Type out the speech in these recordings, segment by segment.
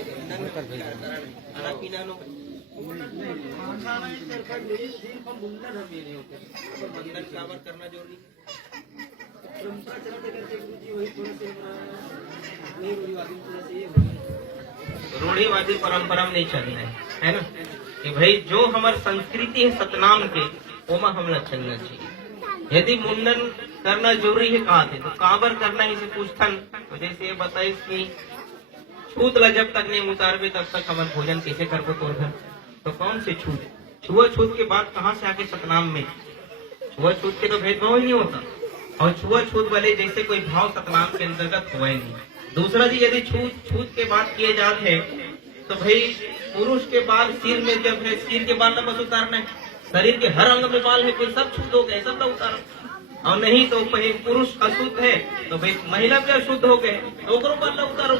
खाना पीना लो बंधन काबर करना जरूरी रूढ़िवादी परंपरा में नहीं चलना है ना कि भाई जो हमारी संस्कृति है सतनाम के ओमा हमला चलना चाहिए। यदि मुंडन करना जरूरी है कहा थे तो काबर करना है इसे पूछथन तो जैसे ये बताइए कि छूत ला जब तक नहीं उतारबे तब तक हमारे भोजन कैसे करबो तोर घर तो कौन से छूत छुआछूत के बाद कहाँ से आके सतनाम में छुआछूत के तो भेदभाव ही नहीं होता और छुआछूत वाले जैसे कोई भाव सतनाम के अंतर्गत हुआ ही नहीं। दूसरा जी यदि छूत के बात किए जाते हैं तो भाई पुरुष के बाल सिर में जब है सिर के बाल न बस उतारना है शरीर के हर अंग में बाल है फिर सब छूत हो गए सब न उतारो और नहीं तो पुरुष अशुद्ध है तो भाई महिला भी अशुद्ध हो गए तो बाल न उतारो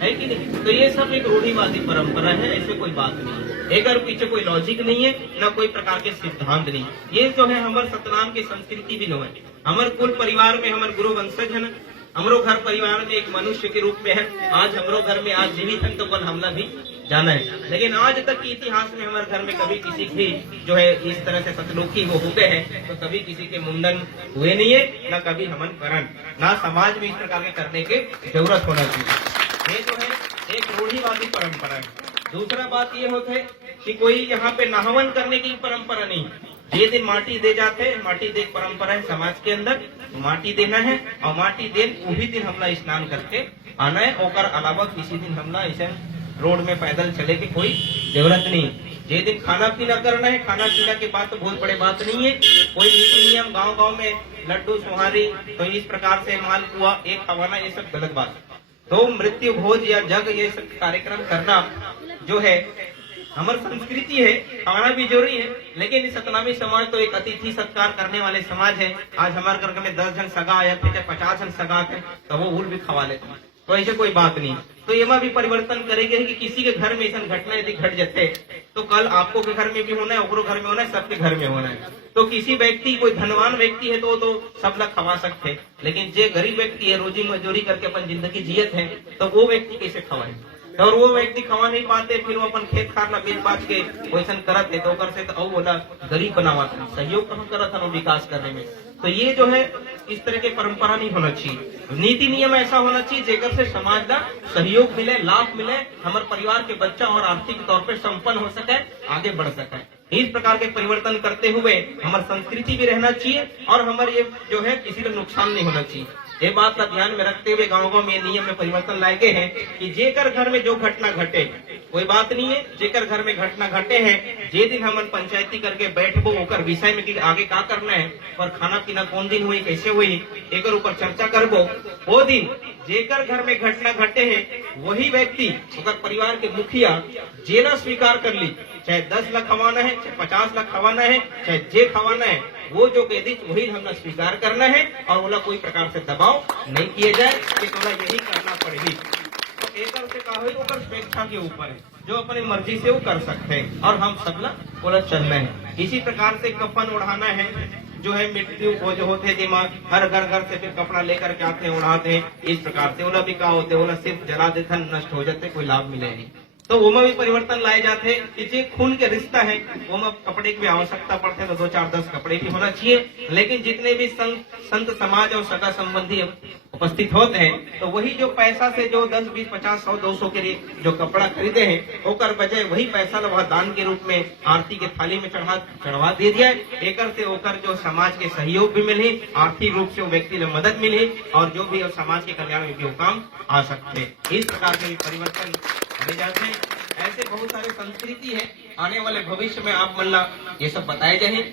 है कि नहीं। तो ये सब एक रूढ़िवादी परंपरा है ऐसे कोई बात नहीं है एक पीछे कोई लॉजिक नहीं है न कोई प्रकार के सिद्धांत नहीं। ये जो है हमारे सतनाम की संस्कृति भी नहीं है हमारे कुल परिवार में हमारे गुरु वंशज है ना हमरो घर परिवार में एक मनुष्य के रूप में है आज हमरो घर में आज जीवित है तो कल हमला भी जाना है लेकिन आज तक के इतिहास में हमारे घर में कभी किसी की जो है इस तरह से सतलोकी वो हुए हैं तो कभी किसी के मुंडन हुए नहीं है न कभी हमन करण ना समाज में इस प्रकार के करने की जरूरत होना चाहिए। ये जो है एक रूढ़िवादी परंपरा है। दूसरा बात ये होता है कि कोई यहाँ पे नहावन करने की परंपरा नहीं ये दिन माटी दे जाते माटी दे परंपरा है समाज के अंदर माटी देना है और माटी दे वही दिन हमला स्नान करके आना है और अलावा किसी दिन हमला ऐसे रोड में पैदल चले की कोई जरूरत नहीं। ये दिन खाना पीना करना है खाना पीना के बाद तो बहुत बड़े बात नहीं है कोई नीति नियम गांव में लड्डू सुहारी तो इस प्रकार से मालपुआ एक खवाना ये सब गलत बात है। तो मृत्यु भोज या जग ये सब कार्यक्रम करना जो है हमारी संस्कृति है खाना भी जरूरी है लेकिन इस सतनामी समाज तो एक अतिथि सत्कार करने वाले समाज है। आज हमारे घर में 10 जन सगा आया थे 50 जन सगा थे तो वो भूल भी खवा लेते हैं तो ऐसे कोई बात नहीं। तो ये भी परिवर्तन करेंगे कि किसी के घर में ऐसा घटना यदि घट जाते तो कल आपको के घर में भी होना है और घर में होना है सबके घर में होना है। तो किसी व्यक्ति कोई धनवान व्यक्ति है तो सब लोग खवा सकते हैं लेकिन जो गरीब व्यक्ति है रोजी मजदूरी करके अपन जिंदगी जियत है तो वो व्यक्ति कैसे खवाए और वो व्यक्ति खवा नहीं पाते फिर वो अपन खेत खार ला बेच बाच के वैसा करत है तो से तो बोला गरीब बनावा सहयोग कहाँ करत है विकास करने में। तो ये जो है इस तरह के परंपरा नहीं होना चाहिए। नीति नियम ऐसा होना चाहिए जेकर से समाज का सहयोग मिले लाभ मिले हमारे परिवार के बच्चा और आर्थिक तौर पर संपन्न हो सके आगे बढ़ सके। इस प्रकार के परिवर्तन करते हुए हमारी संस्कृति भी रहना चाहिए और हमारे ये जो है किसी को नुकसान नहीं होना चाहिए। ये बात का ध्यान में रखते हुए गाँव में नियम में परिवर्तन लाए गए हैं कि जेकर घर में जो घटना घटे कोई बात नहीं है जेकर घर में घटना घटे हैं जे दिन हम पंचायती करके बैठबो ओकर विषय में कि आगे क्या करना है और खाना पीना कौन दिन हुई कैसे हुई एक ऊपर चर्चा करबो वो दिन जेकर घर में घटना घटे हैं वही व्यक्ति ओकर परिवार के मुखिया जेना स्वीकार कर ली चाहे 10 लाख खवाना है चाहे 50 लाख खवाना है चाहे जे खवाना है वो जो कह दी वही हमने स्वीकार करना है और बोला कोई प्रकार से दबाव नहीं किए जाए कि थोड़ा यही करना पड़ेगी। तो एक से कहा हुई स्वेच्छा के ऊपर है जो अपनी मर्जी से वो कर सकते हैं और हम सब लोग बोला चलना है। इसी प्रकार से कफन उड़ाना है जो है मृत्यु को जो होते दिमाग हर घर से फिर कपड़ा लेकर के आते हैं उड़ाते हैं इस प्रकार से ओला भी क्या होते ओला सिर्फ जला देते नष्ट हो जाते कोई लाभ मिले नहीं। तो वो में भी परिवर्तन लाए जाते कि जो खून के रिश्ता है वो में कपड़े की भी आवश्यकता पड़ते है तो 2 4 10 कपड़े भी होना चाहिए। लेकिन जितने भी संत समाज और सगा संबंधी उपस्थित होते हैं तो वही जो पैसा से जो 10 20 50 100 200 के लिए जो कपड़ा खरीदे हैं ओकर बजाय वही पैसा वह दान के रूप में आरती के थाली में चढ़वा दे दिया एक से ओकर जो समाज के सहयोग भी मिले आर्थिक रूप से वो व्यक्ति ने मदद मिले और जो भी समाज के कल्याण में भी वो काम आ सकते हैं। इस प्रकार के परिवर्तन करे जाते हैं। ऐसे बहुत सारे संस्कृति है आने वाले भविष्य में आप मल्ला ये सब बताए जाए।